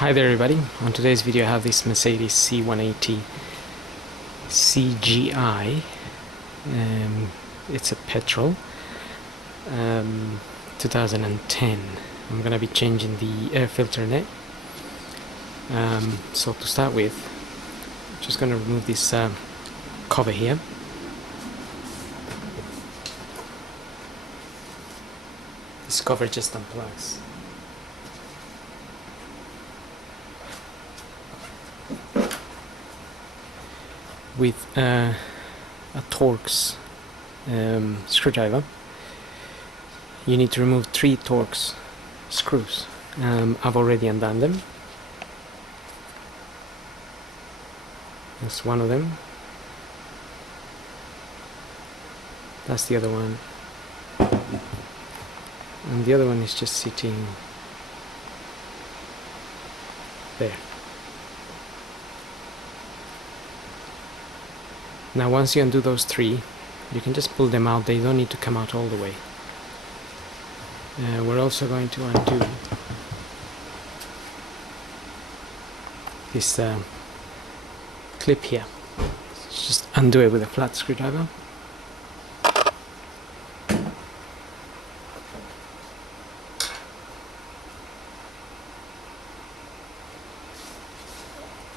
Hi there everybody, on today's video I have this Mercedes C180 CGI. It's a petrol, 2010. I'm gonna be changing the air filter net. So to start with, I'm just gonna remove this cover here. This cover just unplugs. With a Torx screwdriver, you need to remove 3 Torx screws. I've already undone them. That's one of them. That's the other one. And the other one is just sitting there. Now once you undo those 3, you can just pull them out. They don't need to come out all the way. We're also going to undo this clip here. Just undo it with a flat screwdriver.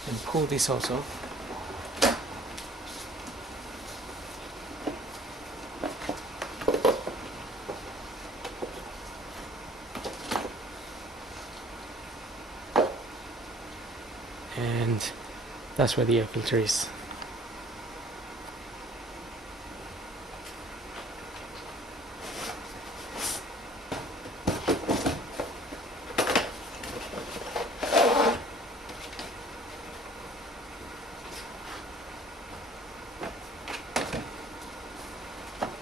And pull this also off. And that's where the air filter is.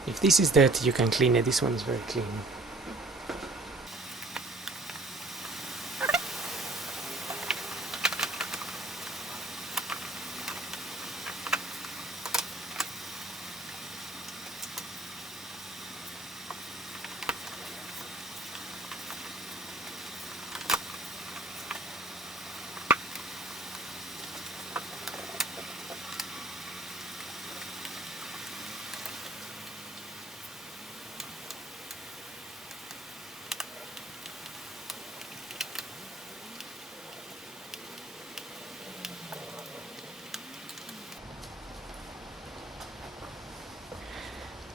If this is dirty, you can clean it. This one is very clean.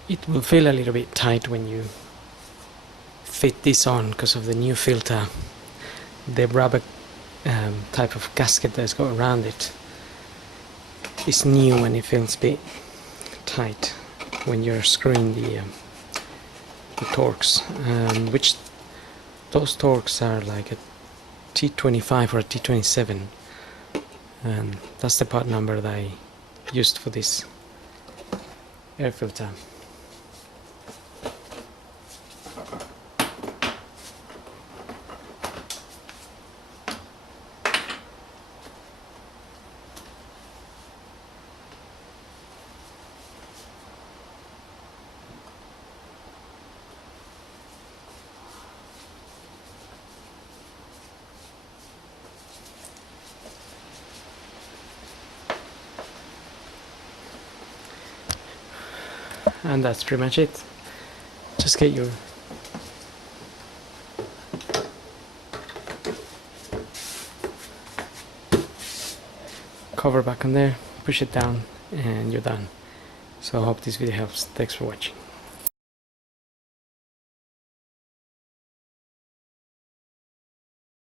It will feel a little bit tight when you fit this on because of the new filter. The rubber type of gasket that's got around it is new and it feels a bit tight when you're screwing the Torx, which those Torx are like a T25 or a T27, and that's the part number that I used for this air filter. And that's pretty much it. Just get your cover back on there, push it down, and you're done. So I hope this video helps. Thanks for watching.